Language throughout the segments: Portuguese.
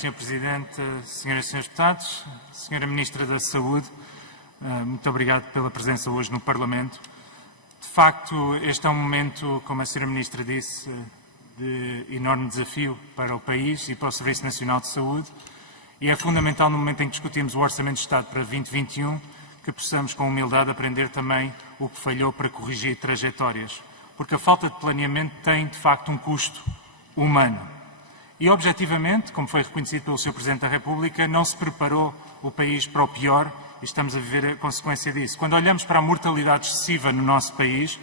Sr. Presidente, Senhoras e Senhores Deputados, Senhora Ministra da Saúde, muito obrigado pela presença hoje no Parlamento. De facto, este é um momento, como a Senhora Ministra disse, de enorme desafio para o país e para o Serviço Nacional de Saúde, e é fundamental no momento em que discutimos o Orçamento de Estado para 2021 que possamos com humildade aprender também o que falhou para corrigir trajetórias, porque a falta de planeamento tem de facto um custo humano. E, objetivamente, como foi reconhecido pelo Sr. Presidente da República, não se preparou o país para o pior e estamos a viver a consequência disso. Quando olhamos para a mortalidade excessiva no nosso país,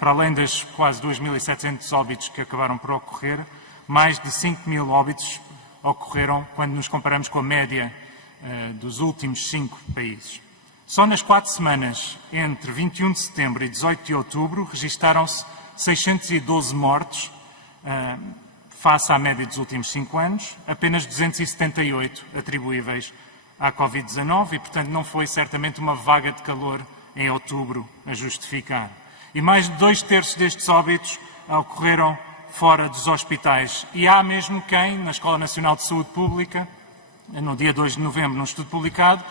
para além das quase 2.700 óbitos que acabaram por ocorrer, mais de 5.000 óbitos ocorreram quando nos comparamos com a média dos últimos 5 países. Só nas 4 semanas, entre 21 de setembro e 18 de outubro, registaram-se 612 mortes, face à média dos últimos 5 anos, apenas 278 atribuíveis à Covid-19 e, portanto, não foi certamente uma vaga de calor em outubro a justificar. E mais de 2/3 destes óbitos ocorreram fora dos hospitais. E há mesmo quem, na Escola Nacional de Saúde Pública, no dia 2 de novembro, num estudo publicado,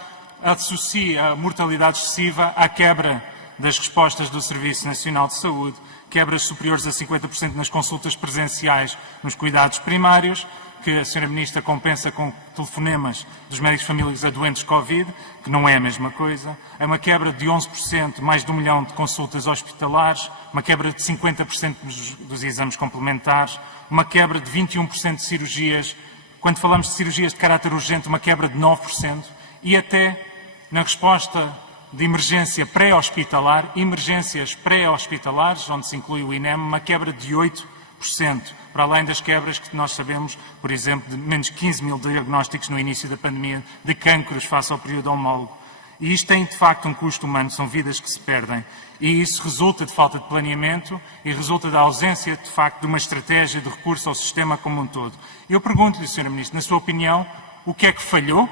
associa a mortalidade excessiva à quebra das respostas do Serviço Nacional de Saúde, quebras superiores a 50% nas consultas presenciais nos cuidados primários, que a Sra. Ministra compensa com telefonemas dos médicos de famílias a doentes Covid, que não é a mesma coisa. É uma quebra de 11%, mais de 1 milhão de consultas hospitalares, uma quebra de 50% dos exames complementares, uma quebra de 21% de cirurgias. Quando falamos de cirurgias de caráter urgente, uma quebra de 9%. E até na resposta de emergência pré-hospitalar, emergências pré-hospitalares, onde se inclui o INEM, uma quebra de 8%, para além das quebras que nós sabemos, por exemplo, de menos 15.000 diagnósticos no início da pandemia de cancros face ao período homólogo. E isto tem, de facto, um custo humano, são vidas que se perdem. E isso resulta de falta de planeamento e resulta da ausência, de facto, de uma estratégia de recurso ao sistema como um todo. Eu pergunto-lhe, Sra. Ministra, na sua opinião, o que é que falhou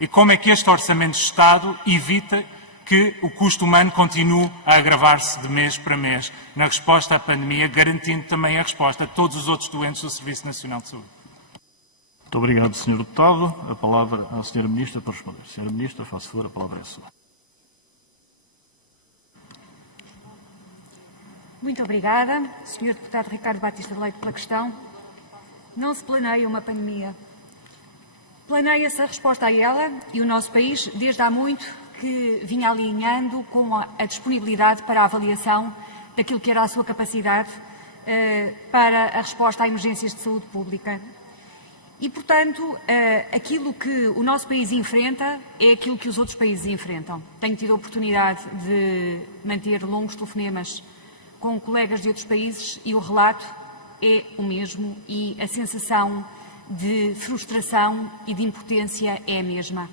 e como é que este Orçamento de Estado evita que o custo humano continue a agravar-se de mês para mês na resposta à pandemia, garantindo também a resposta a todos os outros doentes do Serviço Nacional de Saúde. Muito obrigado, Sr. Deputado. A palavra à Sra. Ministra para responder. Sra. Ministra, faça favor, a palavra é sua. Muito obrigada, Sr. Deputado Ricardo Batista Leite, pela questão. Não se planeia uma pandemia. Planeia-se a resposta a ela e o nosso país, desde há muito, que vinha alinhando com a disponibilidade para a avaliação daquilo que era a sua capacidade para a resposta a emergências de saúde pública. E, portanto, aquilo que o nosso país enfrenta é aquilo que os outros países enfrentam. Tenho tido a oportunidade de manter longos telefonemas com colegas de outros países e o relato é o mesmo e a sensação de frustração e de impotência é a mesma.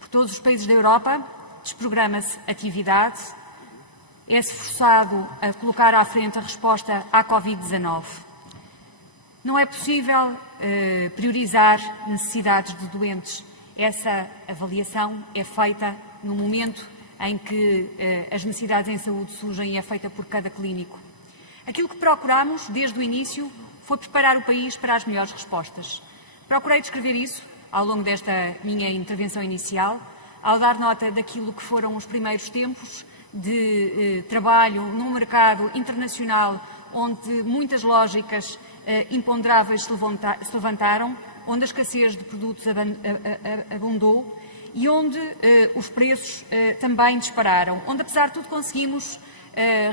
Por todos os países da Europa, desprograma-se atividade, é-se forçado a colocar à frente a resposta à Covid-19. Não é possível priorizar necessidades de doentes. Essa avaliação é feita no momento em que as necessidades em saúde surgem e é feita por cada clínico. Aquilo que procuramos desde o início foi preparar o país para as melhores respostas. Procurei descrever isso ao longo desta minha intervenção inicial, ao dar nota daquilo que foram os primeiros tempos de trabalho num mercado internacional onde muitas lógicas imponderáveis se levantaram, onde a escassez de produtos abundou e onde os preços também dispararam, onde apesar de tudo conseguimos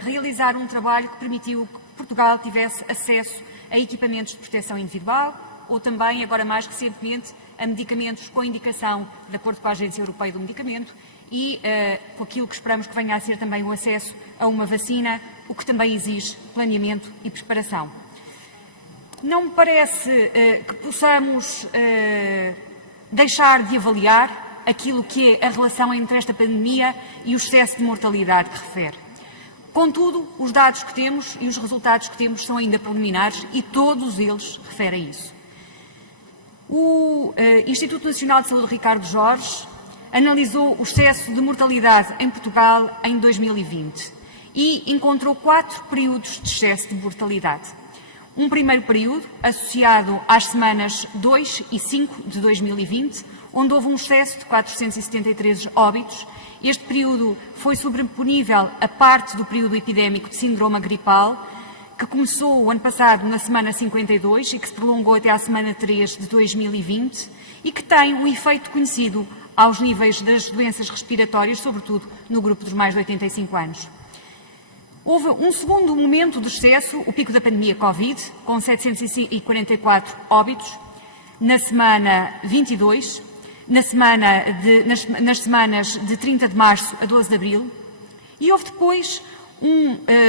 realizar um trabalho que permitiu que Portugal tivesse acesso a equipamentos de proteção individual ou também, agora mais recentemente, a medicamentos com indicação de acordo com a Agência Europeia do Medicamento e com aquilo que esperamos que venha a ser também o acesso a uma vacina, o que também exige planeamento e preparação. Não me parece que possamos deixar de avaliar aquilo que é a relação entre esta pandemia e o excesso de mortalidade que refere. Contudo, os dados que temos e os resultados que temos são ainda preliminares e todos eles referem isso. O Instituto Nacional de Saúde Ricardo Jorge analisou o excesso de mortalidade em Portugal em 2020 e encontrou 4 períodos de excesso de mortalidade. Um primeiro período, associado às semanas 2 e 5 de 2020, onde houve um excesso de 473 óbitos. Este período foi sobreponível a parte do período epidémico de síndrome gripal, que começou o ano passado na semana 52 e que se prolongou até à semana 3 de 2020 e que tem o efeito conhecido aos níveis das doenças respiratórias, sobretudo no grupo dos mais de 85 anos. Houve um segundo momento de excesso, o pico da pandemia Covid, com 744 óbitos, na semana 22, nas semanas de 30 de março a 12 de abril, e houve depois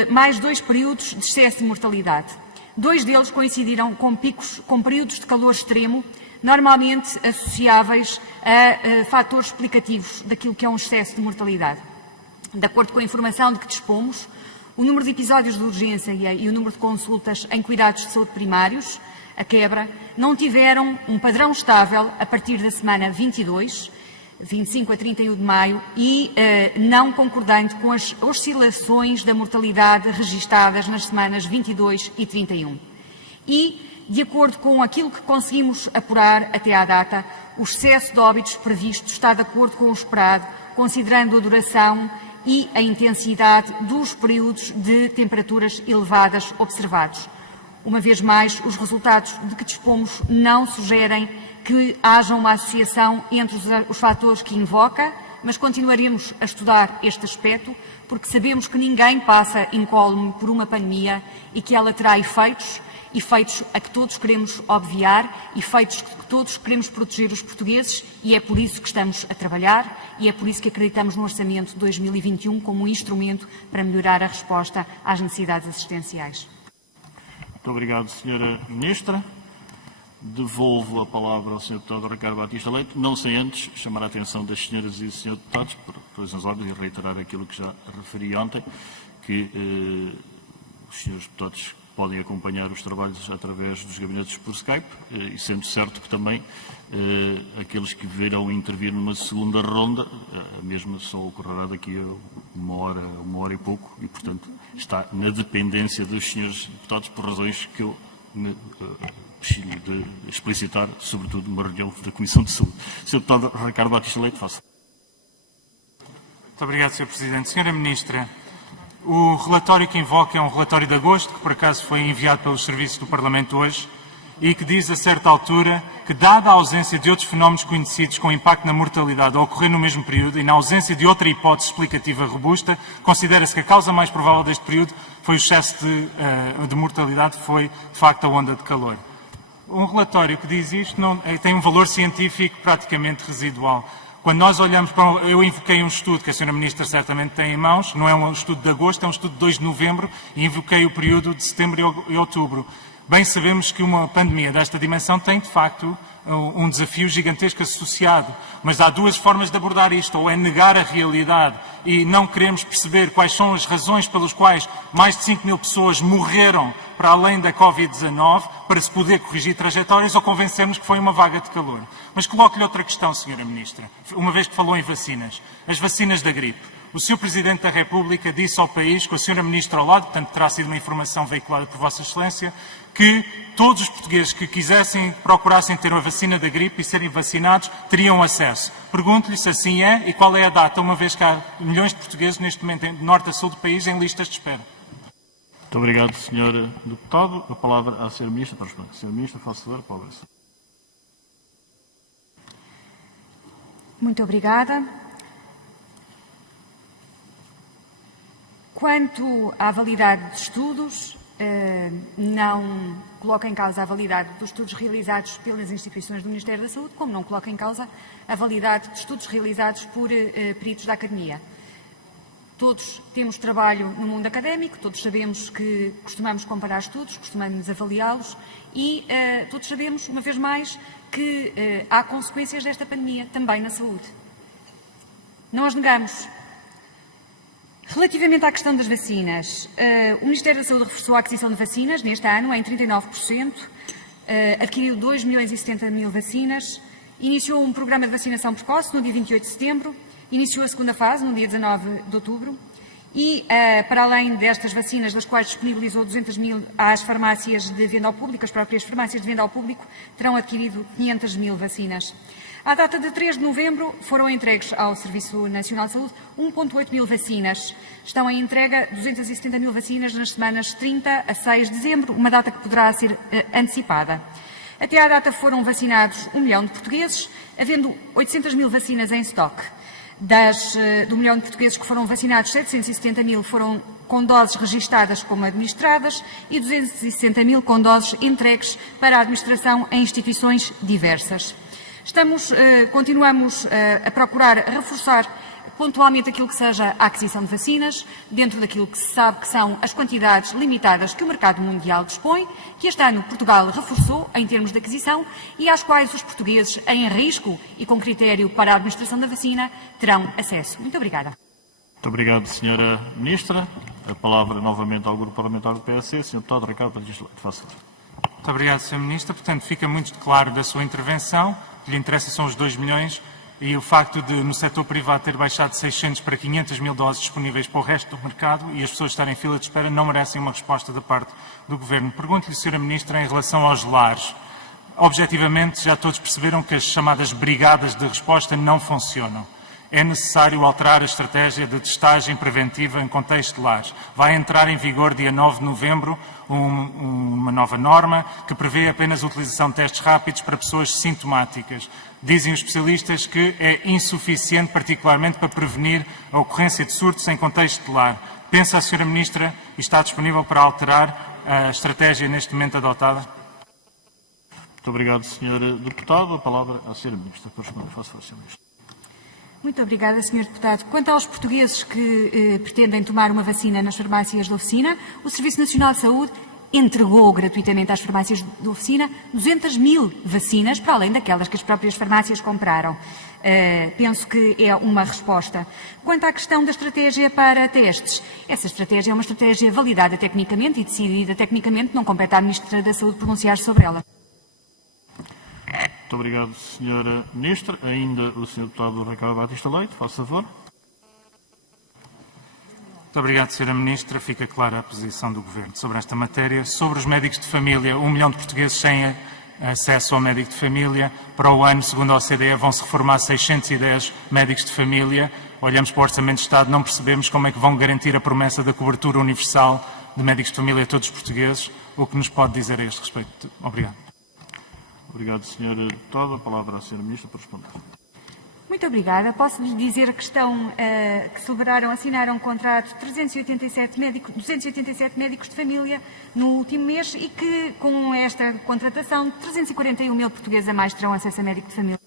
mais 2 períodos de excesso de mortalidade. 2 deles coincidiram com períodos de calor extremo, normalmente associáveis a fatores explicativos daquilo que é um excesso de mortalidade. De acordo com a informação de que dispomos, o número de episódios de urgência e o número de consultas em cuidados de saúde primários, a quebra, não tiveram um padrão estável a partir da semana 22, 25 a 31 de maio, e não concordante com as oscilações da mortalidade registadas nas semanas 22 e 31. E, de acordo com aquilo que conseguimos apurar até à data, o excesso de óbitos previsto está de acordo com o esperado, considerando a duração e a intensidade dos períodos de temperaturas elevadas observados. Uma vez mais, os resultados de que dispomos não sugerem que haja uma associação entre os fatores que invoca, mas continuaremos a estudar este aspecto, porque sabemos que ninguém passa incólume por uma pandemia e que ela terá efeitos a que todos queremos obviar, efeitos que todos queremos proteger os portugueses, e é por isso que estamos a trabalhar e é por isso que acreditamos no Orçamento de 2021 como um instrumento para melhorar a resposta às necessidades assistenciais. Muito obrigado, Sra. Ministra. Devolvo a palavra ao Sr. Deputado Ricardo Batista Leite, não sem antes chamar a atenção das senhoras e Srs. Deputados, por razões óbvias, e reiterar aquilo que já referi ontem, que os Srs. Deputados podem acompanhar os trabalhos através dos gabinetes por Skype, e sendo certo que também aqueles que virão intervir numa segunda ronda, a mesma só ocorrerá daqui a uma hora e pouco, e, portanto, está na dependência dos senhores deputados por razões que eu me preciso de explicitar, sobretudo numa reunião da Comissão de Saúde. Sr. Deputado Ricardo Batista Leite, faça. Muito obrigado, Sr. Presidente. Sra. Ministra, o relatório que invoca é um relatório de agosto, que por acaso foi enviado pelos serviços do Parlamento hoje, e que diz a certa altura que, dada a ausência de outros fenómenos conhecidos com impacto na mortalidade a ocorrer no mesmo período e na ausência de outra hipótese explicativa robusta, considera-se que a causa mais provável deste período foi o excesso de mortalidade, foi de facto a onda de calor. Um relatório que diz isto tem um valor científico praticamente residual. Quando nós olhamos para... Eu invoquei um estudo que a Sra. Ministra certamente tem em mãos, não é um estudo de agosto, é um estudo de 2 de novembro, e invoquei o período de setembro e outubro. Bem sabemos que uma pandemia desta dimensão tem, de facto, um desafio gigantesco associado. Mas há 2 formas de abordar isto. Ou é negar a realidade e não queremos perceber quais são as razões pelas quais mais de 5 mil pessoas morreram para além da Covid-19 para se poder corrigir trajetórias, ou convencermos que foi uma vaga de calor. Mas coloco-lhe outra questão, Sra. Ministra, uma vez que falou em vacinas. As vacinas da gripe. O Sr. Presidente da República disse ao país, com a Sra. Ministra ao lado, portanto terá sido uma informação veiculada por Vossa Excelência, que todos os portugueses que procurassem ter a vacina da gripe e serem vacinados teriam acesso. Pergunto-lhe se assim é e qual é a data, uma vez que há milhões de portugueses neste momento, de norte a sul do país, em listas de espera. Muito obrigado, Sr. Deputado. A palavra à Sra. Ministra para responder. Sra. Ministra, faça favor, a palavra. Muito obrigada. Quanto à validade de estudos, não coloca em causa a validade dos estudos realizados pelas instituições do Ministério da Saúde, como não coloca em causa a validade de estudos realizados por peritos da Academia. Todos temos trabalho no mundo académico, todos sabemos que costumamos comparar estudos, costumamos avaliá-los e todos sabemos, uma vez mais, que há consequências desta pandemia também na saúde. Não as negamos. Relativamente à questão das vacinas, o Ministério da Saúde reforçou a aquisição de vacinas neste ano em 39%, adquiriu 2.070.000 vacinas, iniciou um programa de vacinação precoce no dia 28 de setembro, iniciou a segunda fase no dia 19 de outubro E, para além destas vacinas, das quais disponibilizou 200 mil às farmácias de venda ao público, as próprias farmácias de venda ao público terão adquirido 500 mil vacinas. À data de 3 de novembro, foram entregues ao Serviço Nacional de Saúde 1,8 mil vacinas. Estão em entrega 270 mil vacinas nas semanas 30 a 6 de dezembro, uma data que poderá ser antecipada. Até à data foram vacinados 1 milhão de portugueses, havendo 800 mil vacinas em estoque. Do milhão de portugueses que foram vacinados, 770 mil foram com doses registadas como administradas e 260 mil com doses entregues para a administração em instituições diversas. Continuamos a procurar reforçar pontualmente aquilo que seja a aquisição de vacinas, dentro daquilo que se sabe que são as quantidades limitadas que o mercado mundial dispõe, que este ano Portugal reforçou em termos de aquisição e às quais os portugueses em risco e com critério para a administração da vacina terão acesso. Muito obrigada. Muito obrigado, Sra. Ministra. A palavra novamente ao Grupo Parlamentar do PSD, Sr. Deputado Ricardo Batista Leite. Faça favor. Muito obrigado, Sr. Ministro. Portanto, fica muito claro da sua intervenção, o que lhe interessa são os 2 milhões e o facto de, no setor privado, ter baixado de 600 para 500 mil doses disponíveis para o resto do mercado e as pessoas estarem em fila de espera não merecem uma resposta da parte do Governo. Pergunto-lhe, Sra. Ministra, em relação aos lares. Objetivamente, já todos perceberam que as chamadas brigadas de resposta não funcionam. É necessário alterar a estratégia de testagem preventiva em contexto de lares. Vai entrar em vigor dia 9 de novembro uma nova norma que prevê apenas a utilização de testes rápidos para pessoas sintomáticas. Dizem os especialistas que é insuficiente, particularmente para prevenir a ocorrência de surtos em contexto de lar. Pensa a Sra. Ministra e está disponível para alterar a estratégia neste momento adotada? Muito obrigado, Sr. Deputado. A palavra à Sra. Ministra. Por responder. Faça favor, Sra. Ministra. Muito obrigada, Sr. Deputado. Quanto aos portugueses que pretendem tomar uma vacina nas farmácias de oficina, o Serviço Nacional de Saúde entregou gratuitamente às farmácias de oficina 200 mil vacinas, para além daquelas que as próprias farmácias compraram. Penso que é uma resposta. Quanto à questão da estratégia para testes, essa estratégia é uma estratégia validada tecnicamente e decidida tecnicamente, não compete à Ministra da Saúde pronunciar sobre ela. Muito obrigado, Sra. Ministra. Ainda o Sr. Deputado Ricardo Batista Leite. Faça favor. Muito obrigado, Sra. Ministra. Fica clara a posição do Governo sobre esta matéria. Sobre os médicos de família, 1 milhão de portugueses sem acesso ao médico de família. Para o ano, segundo a OCDE, vão-se reformar 610 médicos de família. Olhamos para o Orçamento de Estado, não percebemos como é que vão garantir a promessa da cobertura universal de médicos de família a todos os portugueses. O que nos pode dizer a este respeito? Obrigado. Obrigado, Sr. Deputado. A palavra à Sra. Ministra para responder. Muito obrigada. Posso-lhes dizer que assinaram um contrato 287 médicos de família no último mês e que, com esta contratação, 341 mil portugueses a mais terão acesso a médico de família.